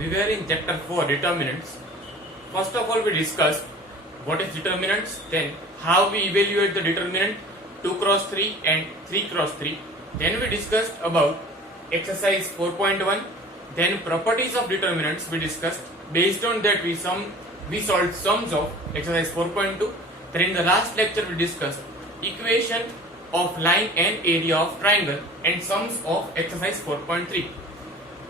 we were in chapter 4 determinants. First of all, we discussed what is determinants, then how we evaluate the determinant 2 cross 3 and 3 cross 3. Then we discussed about exercise 4.1. Then properties of determinants we discussed. Based on that we solved sums of exercise 4.2. Then in the last lecture we discussed equation of line and area of triangle and sums of exercise 4.3.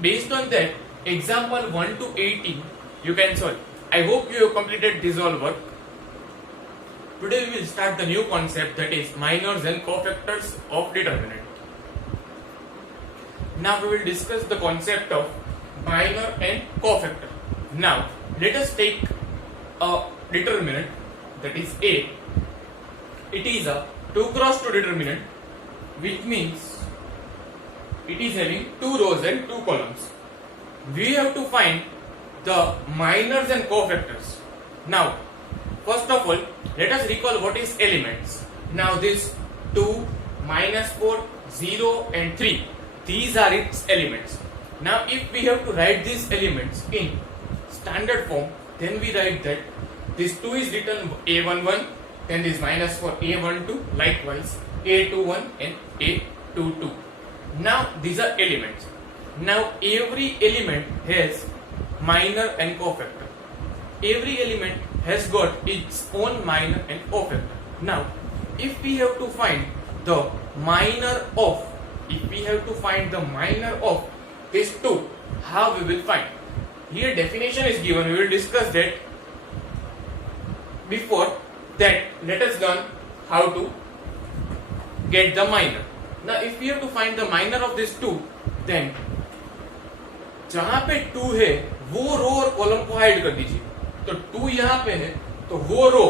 Based on that, example 1 to 18 you can solve. I hope you have completed this all work. Today we will start the new concept, that is minors and cofactors of determinant. Now we will discuss the concept of minor and cofactor. Now let us take a determinant, that is A. It is a 2 cross 2 determinant, which means it is having 2 rows and 2 columns. We have to find the minors and cofactors. Now first of all, let us recall what is elements. Now this 2, -4, 0 and 3, these are its elements. Now if we have to write these elements in standard form, then we write that this 2 is written A11, then this -4 A12, likewise A21 and A22. Now these are elements. Now every element has minor and cofactor. Every element has got its own minor and cofactor. Now if we have to find the minor of this 2, how we will find? Here definition is given, we will discuss that. Before that, let us learn how to get the minor. Now if we have to find the minor of this 2, then जहां पे 2 है वो रो और column को hide कर दीजिए. तो 2 यहाँ पे है तो वो रो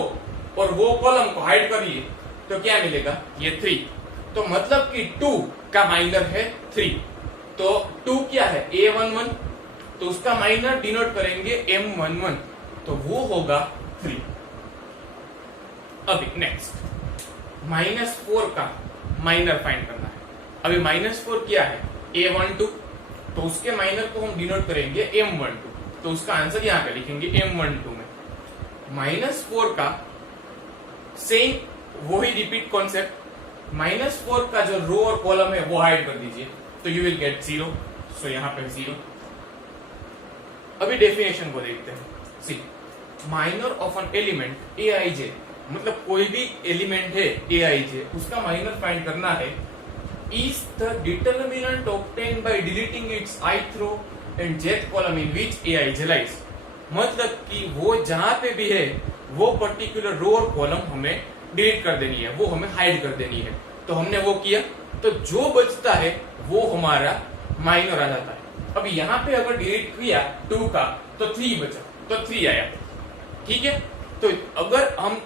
और वो कॉलम को हाइड करिए तो क्या मिलेगा? ये 3. तो मतलब कि 2 का माइनर है 3. तो 2 क्या है? A11, तो उसका माइनर डिनोट करेंगे M11, तो वो होगा 3. अभी नेक्स्ट -4 का माइनर फाइंड करना है. अभी -4 क्या है? A12, तो उसके माइनर को हम डिनोट करेंगे M12, तो उसका आंसर यहाँ पे लिखेंगे M12 में. -4 का सेम वही रिपीट कॉन्सेप्ट. -4 का जो रो और कॉलम है वो हाइड कर दीजिए तो यू विल गेट 0. सो यहाँ पे 0. अभी डेफिनेशन को देखते हैं. See minor of an element Aij, मतलब कोई भी एलिमेंट है Aij, उसका माइनर फाइंड करना है. Is the determinant obtained by deleting its ith row and jth column in which Aij lies. मतलब कि वो जहां पे भी है वो पर्टिकुलर रो और कॉलम हमें डिलीट कर देनी है, वो हमें हाइड कर देनी है. तो हमने वो किया, तो जो बचता है वो हमारा माइनर आ जाता है. अभी यहाँ पे अगर डिलीट किया 2 का तो 3 बचा, तो 3 आया. ठीक है. तो अगर हम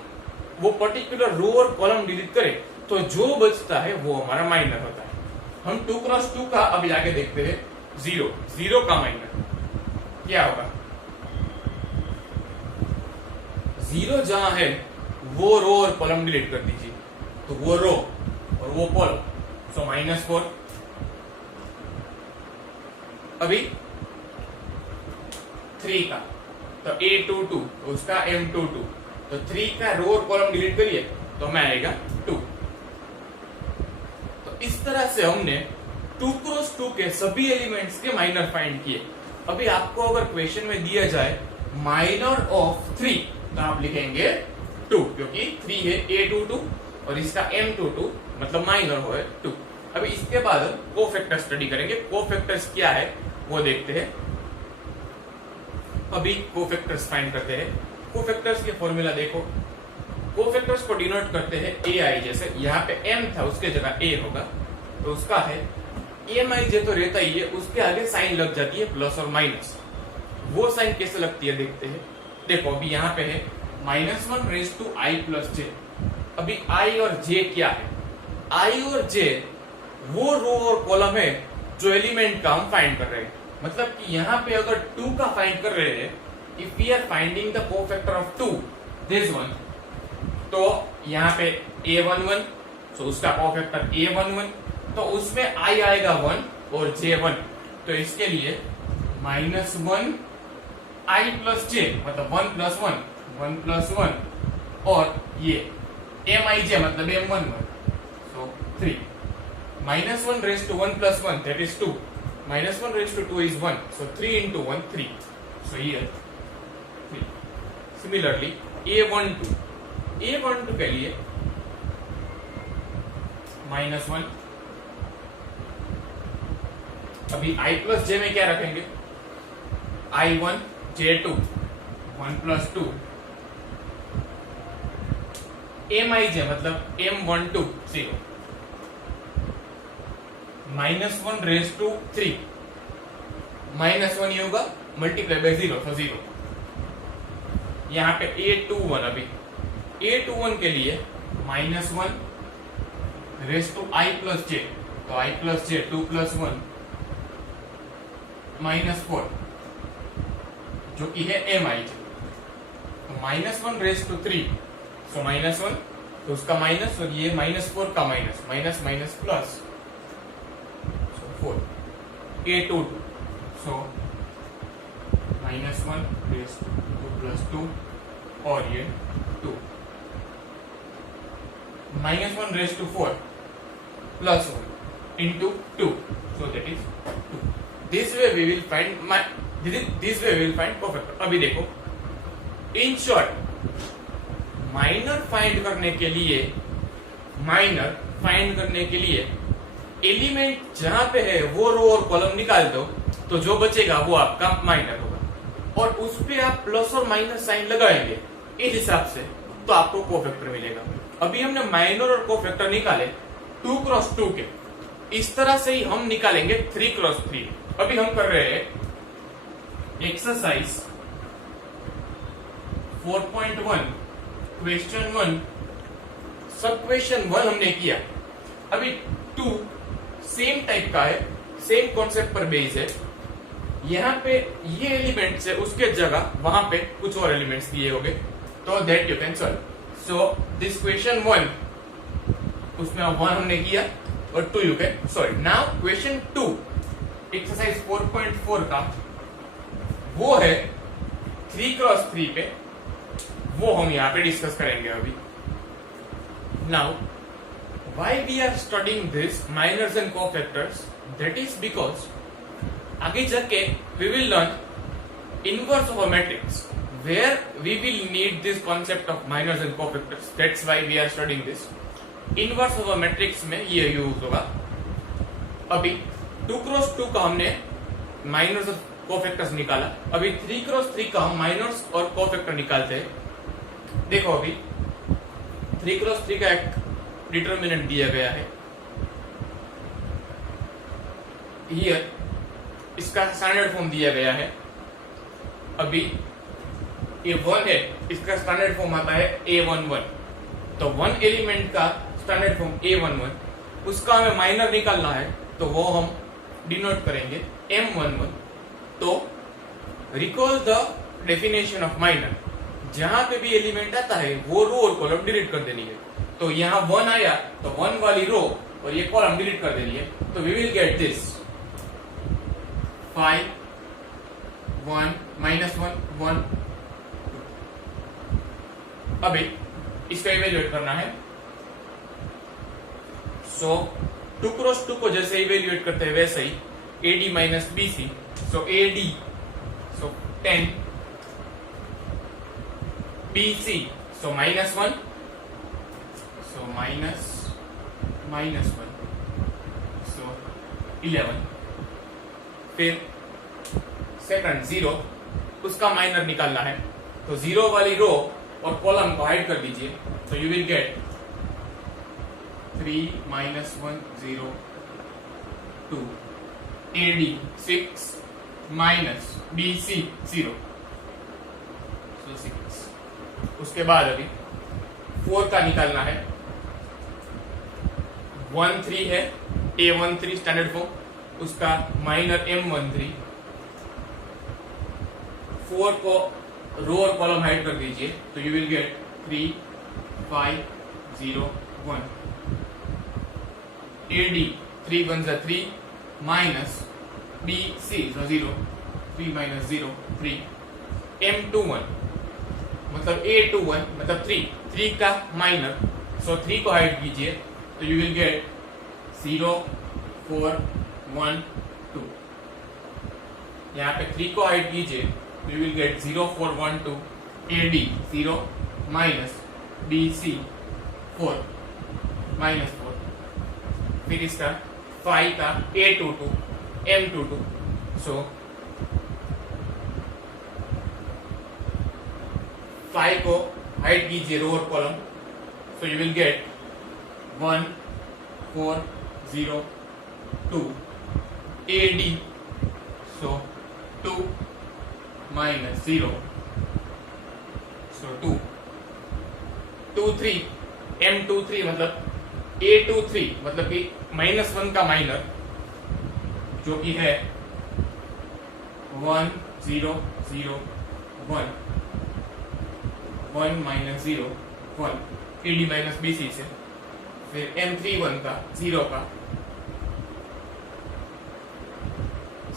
वो पर्टिकुलर रो और कॉलम डिलीट करें तो जो बचता है वो हमारा माइनर होता है. हम 2 क्रॉस 2 का अभी आगे देखते हैं. 0 का माइनर क्या होगा? 0 जहां है वो रो और कॉलम डिलीट कर दीजिए, तो वो रो और वो कॉलम, सो -4. अभी 3 का तो A22, उसका M22, तो 3 का रो और कॉलम डिलीट करिए तो हमें आएगा 2. तो इस तरह से हमने 2 क्रॉस 2 के सभी एलिमेंट्स के माइनर फाइंड किए. अभी आपको अगर क्वेश्चन में दिया जाए माइनर ऑफ 3, तो आप लिखेंगे 2, क्योंकि 3 है A22 और इसका M22, मतलब माइनर हो 2. अभी इसके बाद कोफैक्टर स्टडी करेंगे. कोफैक्टर्स क्या है वो देखते हैं. अभी कोफैक्टर्स फाइंड करते हैं. कोफैक्टर्स के फॉर्मूला देखो. कोफैक्टर्स को डिनोट करते हैं Ai, जैसे यहाँ पे M था उसके जगह A होगा, तो उसका है Mij, तो रहता ही है, उसके आगे साइन लग जाती है प्लस और माइनस. वो साइन कैसे लगती है देखते हैं. देखो अभी यहाँ पे है -1 raise to I plus j. अभी I और j क्या है? I और j वो रो और कॉलम है जो एलिमेंट का हम फाइंड कर रहे हैं. मतलब कि यहाँ पे अगर 2 का फाइंड कर रहे हैं, if we are finding the cofactor of 2, this one, तो यहाँ पे A11, तो उसका कोफैक्टर A11, तो उसमें I आएगा 1 और J1, तो इसके लिए माइनस वन आई प्लस जे मतलब वन प्लस वन और ये एम आई जे मतलब M one so 3 minus one raise to one plus one that is 2 minus one raise to 2 is 1 so 3 into 1 3 so here 3 similarly a12 के लिए minus one अभी i plus जे में क्या रखेंगे i1 j2 1 plus 2 mij मतलब m12 0 minus one raise to 3 minus one ये होगा multiply by 0 तो 0 यहाँ पे a21 अभी a21 के लिए minus one raise to i plus J तो i plus J 2 plus 1 minus 4 जो कि है एम आई तो minus one raise to 3 so minus one तो उसका माइनस और ये माइनस 4 का minus minus minus plus so 4 a22 so minus one raise to 2 plus 2 और ये 2 minus one raise to 4 plus 1 into 2 so that is 2 this way we will find this way we will find perfect अभी देखो in short minor find करने के लिए element जहां पे है वो रो और कॉलम निकाल दो तो जो बचेगा वो आपका माइनर होगा और उस पे आप प्लस और माइनस साइन लगाएंगे इस हिसाब से तो आपको कोफैक्टर मिलेगा। अभी हमने माइनर और कोफैक्टर निकाले 2 क्रॉस 2 के इस तरह से ही हम निकालेंगे 3 क्रॉस 3। अभी हम कर रहे हैं एक्सरसाइज 4.1 क्वेश्चन 1 सब क्वेश्चन 1 हमने किया। अभी 2 सेम टाइप का है सेम कॉन्सेप्ट पर बेस्ड है। यहाँ पे ये एलिमेंट्स है उसके जगह वहां पे कुछ और एलिमेंट्स दिए होंगे तो that you can solve. So this question 1 उसमें 1 हमने किया और 2 you can solve. Now question 2 exercise 4.4 का वो है 3 क्रॉस 3 पे वो हम यहाँ पे डिस्कस करेंगे अभी। Now why we are studying this minors and cofactors that is because आगे जाके we will learn inverse of a matrix where we will need this concept of minors and cofactors. That's why we are studying this. Inverse of a matrix में ये use होगा। अभी 2 cross 2 का हमने miners और cofactors निकाला। अभी 3 cross 3 का हम माइनर्स और कोफैक्टर निकालते हैं। देखो अभी 3 क्रॉस 3 का एक डिटर्मिनेंट दिया गया है हियर इसका स्टैंडर्ड फॉर्म दिया गया है। अभी ये 1 है इसका स्टैंडर्ड फॉर्म आता है A11 तो 1 एलिमेंट का स्टैंडर्ड फॉर्म A11 उसका हमें माइनर निकालना है तो वो हम डिनोट करेंगे M11। तो recall the definition of minor जहां पे भी एलिमेंट आता है वो रो और कॉलम डिलीट कर देनी है। तो यहाँ 1 आया तो 1 वाली रो और ये कॉलम डिलीट कर देनी है तो we will get this 5 1 minus 1 1 अभी इसका इवेल्युएट करना है। सो 2 क्रॉस 2 को जैसे इवेल्युएट करते हैं वैसे ही AD माइनस BC सो AD सो 10 BC so minus 1 so minus 1 सो 11 फिर सेकंड 0 उसका माइनर निकालना है तो 0 वाली रो और कॉलम को हाइड कर दीजिए तो you will get 3 minus 1 0 2 AD 6 minus BC 0 सो 6। उसके बाद अभी 4 का निकालना है 1 3 है A13 स्टैंडर्ड फॉर्म उसका माइनर M13 4 को रो और कॉलम हाइड कर दीजिए तो you will get 3 5 0 1 AD 3 1 3 minus BC 0 3 minus 0 3, m21 मतलब a21 मतलब 3 का माइनर, सो 3 को हाइड कीजिए तो यू विल गेट 0 4 1 2। यहाँ पे 3 को हाइड कीजिए तो you will get 0 4 1 2 AD 0 minus BC 4 minus 4, फिर इसका 5 का A22 M22, सो 5 को हाइड कीजिए रो और column, so you will get 1 4 0 2 AD, so 2 minus 0, so 2 2 3 M23 मतलब A23 मतलब कि -1 का माइनर जो कि है 1 0 0 1 1 माइनस 0 1 AD माइनस BC से, फिर M31 का 0 का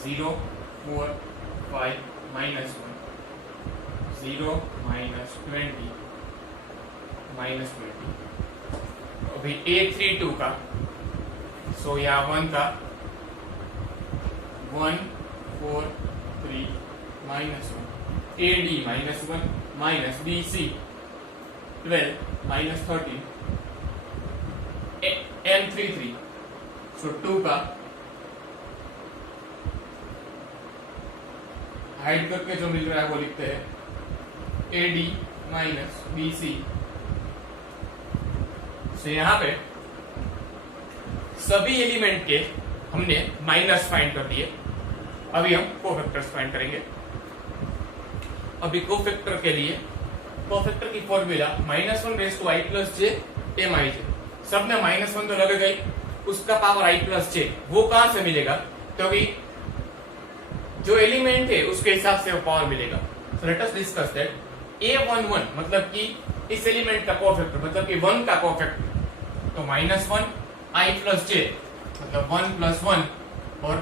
0 4 5 माइनस 1 0 माइनस 20 माइनस 20। अभी A32 का, सो यहाँ 1 का 1 4 3 minus 1 AD minus 1 minus BC 12 minus 13 M33, सो 2 का हाइड करके जो मिल रहा है वो लिखते हैं AD माइनस BC। तो यहाँ पे सभी एलिमेंट के हमने माइनस फाइंड कर दिए, अभी हम कोफैक्टर्स फाइंड करेंगे। अभी कोफैक्टर के लिए कोफैक्टर की formula -1 raise to i plus J M I J, सब में -1 तो लगेगा ही, उसका पावर i प्लस जे वो कहां से मिलेगा, क्योंकि जो एलिमेंट है उसके हिसाब से वो पावर मिलेगा। So let us discuss that. A11 मतलब कि इस एलिमेंट का कोफैक्टर मतलब कि 1 का कोफैक्टर, तो -1 i प्लस जे मतलब 1 प्लस 1 और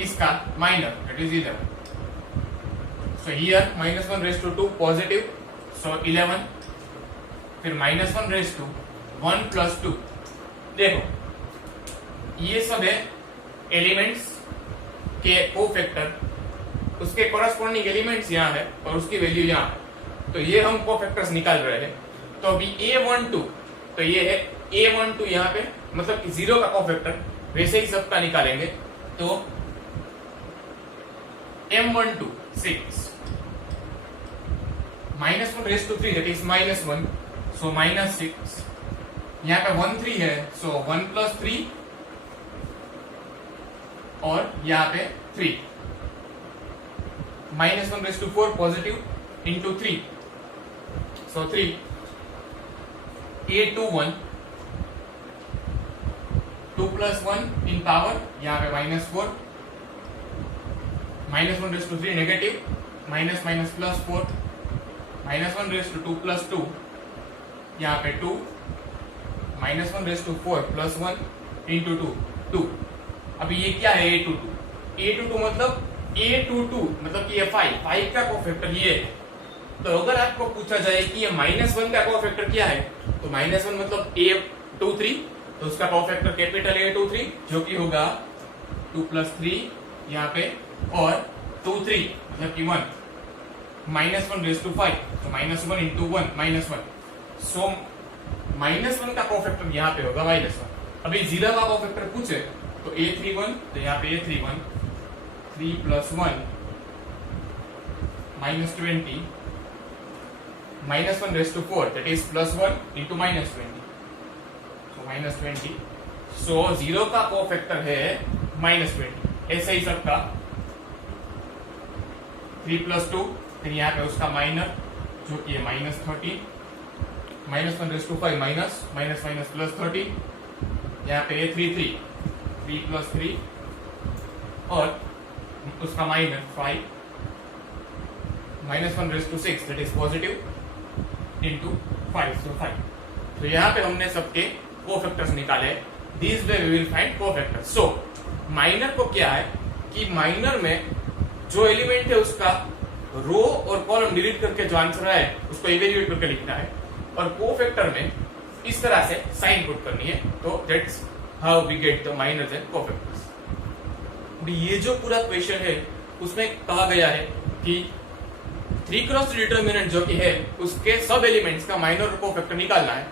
इसका minor that is 11। So here -1 raise to 2 positive, so 11, फिर -1 रेज़ टू 1 प्लस 2। देखो ये सब है एलिमेंट्स के कोफैक्टर, उसके कॉरस्पॉन्डिंग एलिमेंट्स यहाँ है और उसकी वैल्यू यहाँ है, तो ये हम कोफैक्टर्स निकाल रहे हैं। तो अभी A12 तो ये है A12 यहाँ पे मतलब कि 0 का कोफैक्टर, वैसे ही सबका निकालेंगे तो M12 6 -1 raise to 3 that is -1, so -6, यहाँ पे 1 3 है, सो 1 प्लस 3 और यहाँ पे 3, -1 raise to 4 positive into 3, so 3 A21 2 plus 1 in power, यहाँ पे -4, -1 raise to 3 negative, minus minus plus 4, -1 raise to 2 plus 2, यहाँ पे 2, -1 रेज़ टू 4 प्लस 1 इंटू 2। अभी ये क्या है A22 मतलब A22 मतलब कि ये 5 का कोफैक्टर ये है। तो अगर आपको पूछा जाए कि ये -1 का कोफैक्टर क्या है, तो -1 मतलब A23, तो उसका कोफैक्टर कैपिटल A23 जो कि होगा 2 प्लस 3 यहाँ पे और 2 3 मतलब कि 1, -1 रेज़ टू 5, तो -1 इंटू 1 -1, सो -1 का कोफैक्टर यहाँ पे होगा -1। अभी 0 का कोफैक्टर पूछे तो A31, तो यहाँ पे A31 3 plus 1 -20, -1 raise to 4 that is plus 1 into -20, so -20, so 0 का कोफैक्टर है -20। ऐसे ही सबका 3 प्लस 2, फिर यहाँ पे उसका माइनर जो कि है -30, -1 raise to 5 minus minus plus 30, यहाँ पे A33 3 प्लस 3 और उसका minor 5, -1 raise to 6 that is positive into 5, so 5। तो यहाँ पे हमने सबके कोफैक्टर्स निकाले। This way we will find cofactors. So minor को क्या है कि माइनर में जो एलिमेंट है उसका रो और कॉलम डिलीट करके जो आंसर है उसको इवेल्युएट करके लिखना है और कोफैक्टर में इस तरह से साइन पुट करनी है। तो that's how we get the minors and cofactors. ये जो पूरा क्वेश्चन है उसमें कहा गया है कि 3 क्रॉस डिटर्मिनेंट जो कि है उसके सब एलिमेंट्स का माइनर और कोफैक्टर निकालना है।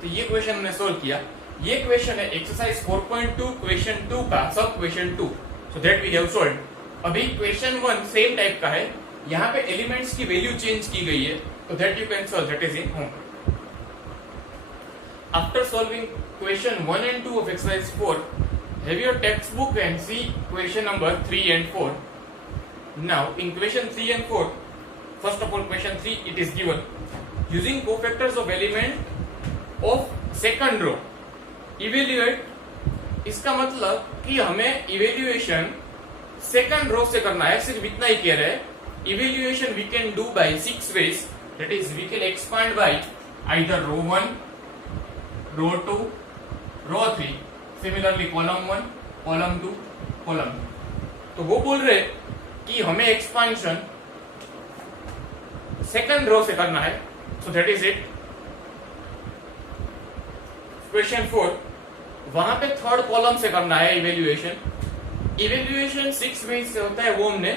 तो ये क्वेश्चन हमने सोल्व किया। ये क्वेश्चन है एक्सरसाइज 4.2 क्वेश्चन 2 का सब question 2, so that we have solved. अभी क्वेश्चन 1 सेम टाइप का है, यहाँ पे एलिमेंट्स की वैल्यू चेंज की गई है, तो that you can solve, that is in homework. After solving question 1 and 2 of exercise 4, have your textbook and see question number 3 and 4. Now, in question 3 and 4, first of all, question 3, it is given using cofactors of element of second row. Evaluate, इसका मतलब कि हमें evaluation second row से करना है, सिर्फ इतना ही कह रहे हैं। Evaluation we can do by 6 ways, that is we can expand by either row 1, row 2, row 3, similarly column 1, column 2, column 2। तो वो बोल रहे कि हमें एक्सपांशन सेकंड रो से करना है, so that is it. Question 4, वहां पे थर्ड कॉलम से करना है इवेल्युएशन। इवेल्युएशन 6 ways से होता है, वो हमने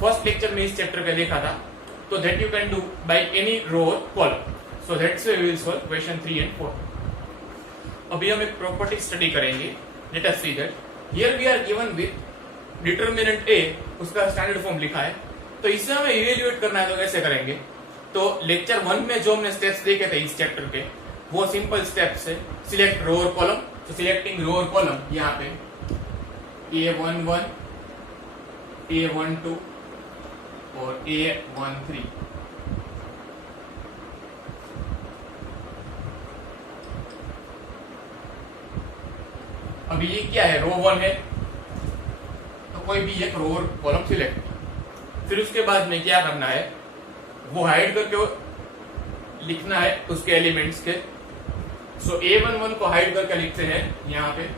फर्स्ट लेक्चर में इस चैप्टर पे देखा था। तो that you can do by any row और column, so that's we will solve question 3 and 4। अभी हम एक प्रॉपर्टी स्टडी करेंगे। Let us see that here we are given with determinant A, उसका स्टैंडर्ड फॉर्म लिखा है। तो इसे हमें इवेल्युएट करना है, तो कैसे करेंगे? तो लेक्चर 1 में जो हमने स्टेप्स देखे थे इस चैप्टर के, वो सिंपल स्टेप्स है। सिलेक्ट रो और कॉलम, तो सिलेक्टिंग रो और कॉलम यहाँ पे A11, A12 और A13। अभी ये क्या है? रो 1 है, तो कोई भी एक रो और कॉलम सिलेक्ट। फिर उसके बाद में क्या करना है, वो हाइड करके लिखना है उसके एलिमेंट्स के। सो A11 को हाइड करके लिखते हैं यहाँ पे,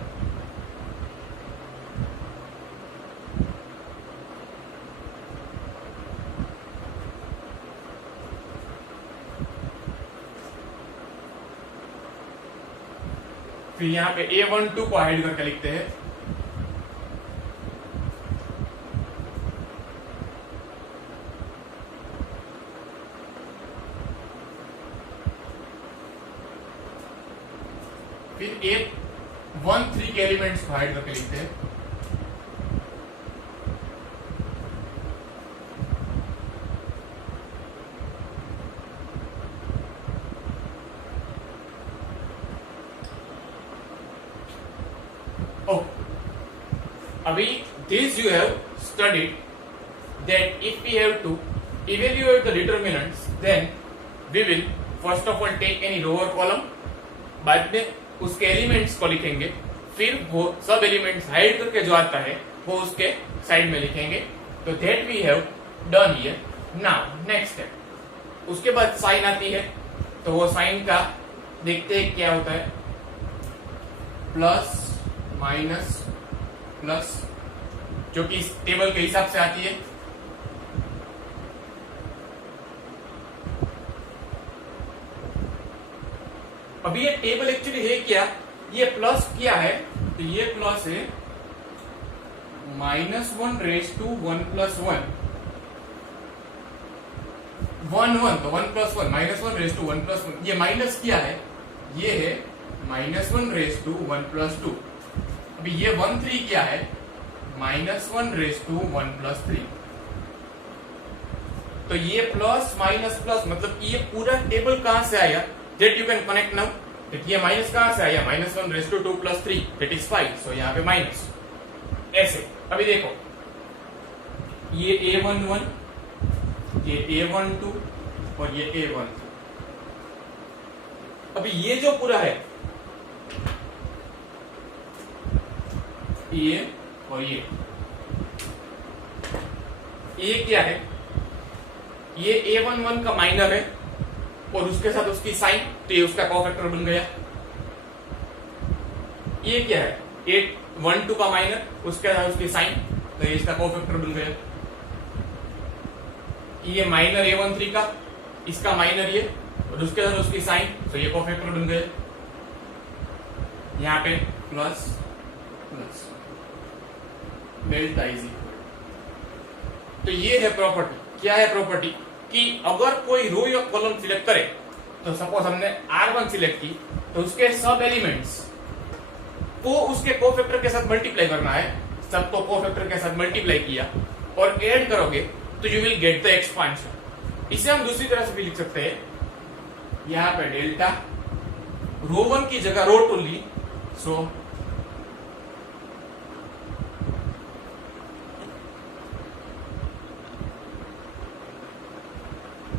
फिर यहाँ पे A12 को हाइड करके लिखते हैं। फिर A13 के एलिमेंट्स को हाइड करके लिखते हैं। अभी this you have studied that if we have to evaluate the determinants, then we will first of all take any row or column, बाद में उसके एलिमेंट्स को लिखेंगे, फिर वो सब एलिमेंट्स हाइड करके जो आता है वो उसके साइड में लिखेंगे। तो that we have done here. Now next step, उसके बाद साइन आती है, तो वो साइन का देखते हैं क्या होता है, प्लस माइनस प्लस, जो कि इस टेबल के हिसाब से आती है। अभी ये टेबल एक्चुअली है क्या, ये प्लस क्या है, तो ये प्लस है -1 रेज टू 1 + 1, 1 1, तो 1 + 1 -1 रेज टू 1 + 1। ये माइनस क्या है, ये है -1 रेज टू 1 + 2। अभी ये 13 क्या है, -1 रेज टू 1 + 3। तो ये प्लस माइनस प्लस, मतलब ये पूरा टेबल कहां से आया, that you can connect now. ये माइनस कहां से आया, -1 रेज टू 2 + 3, दैट इज 5। सो यहाँ पे माइनस ऐसे। अभी देखो ये A11, ये A12 और ये A13। अभी ये जो पूरा है, ये और ये क्या है, ये A11 का माइनर है और उसके साथ उसकी साइन, तो ये उसका कोफैक्टर बन गया। ये क्या है, A12 का माइनर, उसके साथ उसकी साइन, तो ये इसका कोफैक्टर बन गया। ये माइनर A13 का, इसका माइनर ये, और उसके साथ उसकी साइन, तो ये कोफैक्टर बन गए। यहाँ पे plus plus delta is equal. तो ये है प्रॉपर्टी। क्या है प्रॉपर्टी? कि अगर कोई रो या कॉलम सिलेक्ट करे, तो सपोज हमने R1 सिलेक्ट की, तो उसके सब एलिमेंट्स को उसके कोफैक्टर के साथ मल्टीप्लाई करना है। सबको कोफैक्टर के साथ मल्टीप्लाई किया और ऐड करोगे तो you will get the expansion. इसे हम दूसरी तरह से भी लिख सकते हैं, यहां पे डेल्टा रो 1 की जगह रो 2 ली, सो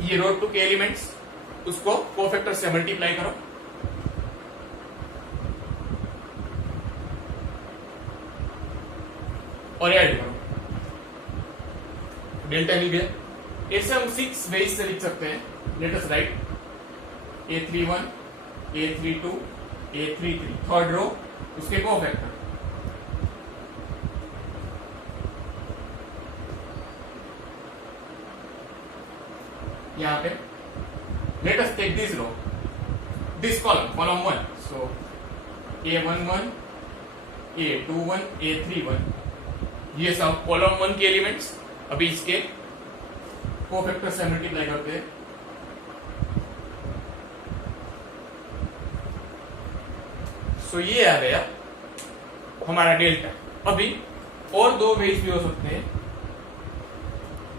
ये रो 2 के एलिमेंट्स उसको कोफैक्टर से मल्टीप्लाई करो, और ऐड करो, डेल्टा मिल गया। ऐसे हम 6 वेज से लिख सकते हैं। Let us write A31, A32, A33, third row उसके कोफैक्टर। यहां पे let us take this row, this column 1, so A11, A21, A31, ये सब कॉलम 1 के एलिमेंट्स। अभी इसके कोफैक्टर से मल्टीप्लाई करते हैं, सो ये आ गया हमारा डेल्टा। अभी और 2 वेज भी हो सकते हैं,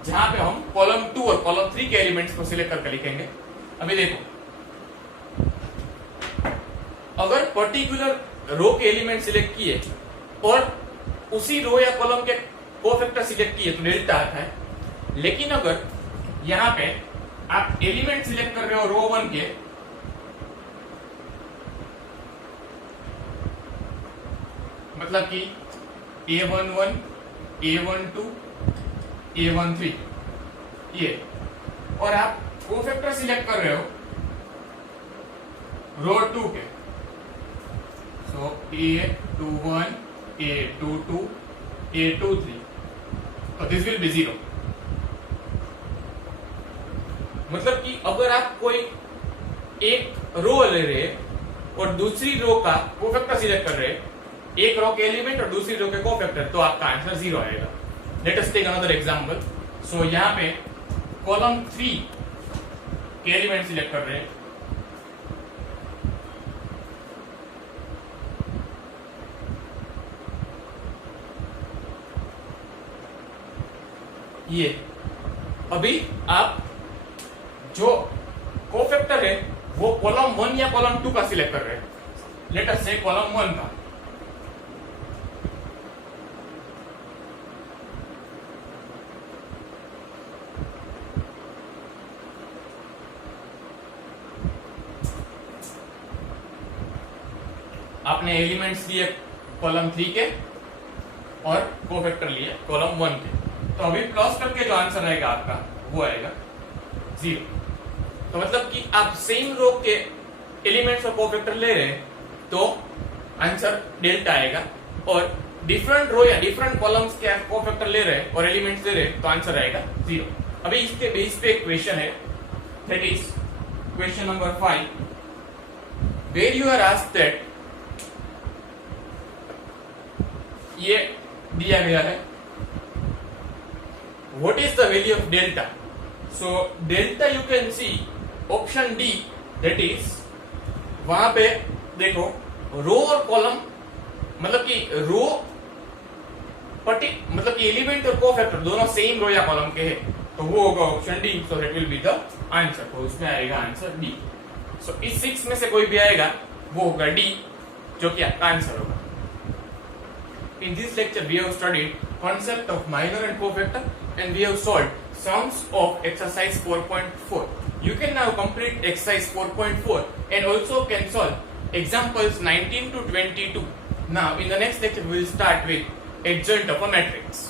जहां पे हम कॉलम 2 और कॉलम 3 के एलिमेंट्स को सिलेक्ट करके लिखेंगे। अभी देखो, अगर पर्टिकुलर रो के एलिमेंट सिलेक्ट किए और उसी रो या कॉलम के कोफैक्टर सिलेक्ट किए तो डेल्टा आता है। लेकिन अगर यहां पे आप एलिमेंट सिलेक्ट कर रहे हो रो 1 के, मतलब कि A11, A12, A13 ये, और आप कोफैक्टर सिलेक्ट कर रहे हो रो 2 के, सो A21, A22, A23, तो दिस विल बी 0। मतलब कि अगर आप कोई एक रो ले रहे और दूसरी रो का कोफैक्टर सिलेक्ट कर रहे, एक रो के एलिमेंट और दूसरी रो के कोफैक्टर, तो आपका आंसर 0 आएगा। Let us take another example. So यहां पे कॉलम 3 के एलिमेंट सिलेक्ट कर रहे हैं, ये। अभी आप जो कोफैक्टर है वो कॉलम 1 या कॉलम 2 का सिलेक्ट कर रहे हैं। लेट अस से कॉलम 1 का, आपने एलिमेंट्स लिए कॉलम 3 के और कोफैक्टर लिए कॉलम 1 के, तो अभी प्लस करके जो आंसर आएगा आपका वो आएगा 0। तो मतलब कि आप सेम रो के एलिमेंट्स और कोफैक्टर ले रहे हैं तो आंसर डेल्टा आएगा, और डिफरेंट रो या डिफरेंट कॉलम्स के आप कोफैक्टर ले रहे हैं और एलिमेंट्स ले रहे हैं तो आंसर आएगा 0। अभी इसके बेस पे एक क्वेश्चन है, that is question number 5, where you are asked that, ये दिया गया है, what is the value of delta? So delta you can see option D, that is वहां पे देखो रो और कॉलम, मतलब कि रो मतलब कि एलिमेंट और कोफैक्टर दोनों सेम रो या कॉलम के हैं, तो वो होगा option D. So that will be the answer, तो उसमें आएगा आंसर डी। सो इस 6 में से कोई भी आएगा वो होगा डी, जो कि आपका आंसर होगा। In this lecture, we have studied concept of minor and cofactor, and we have solved sums of exercise 4.4. You can now complete exercise 4.4 and also can solve examples 19 to 22. Now, in the next lecture, we will start with adjoint of a matrix.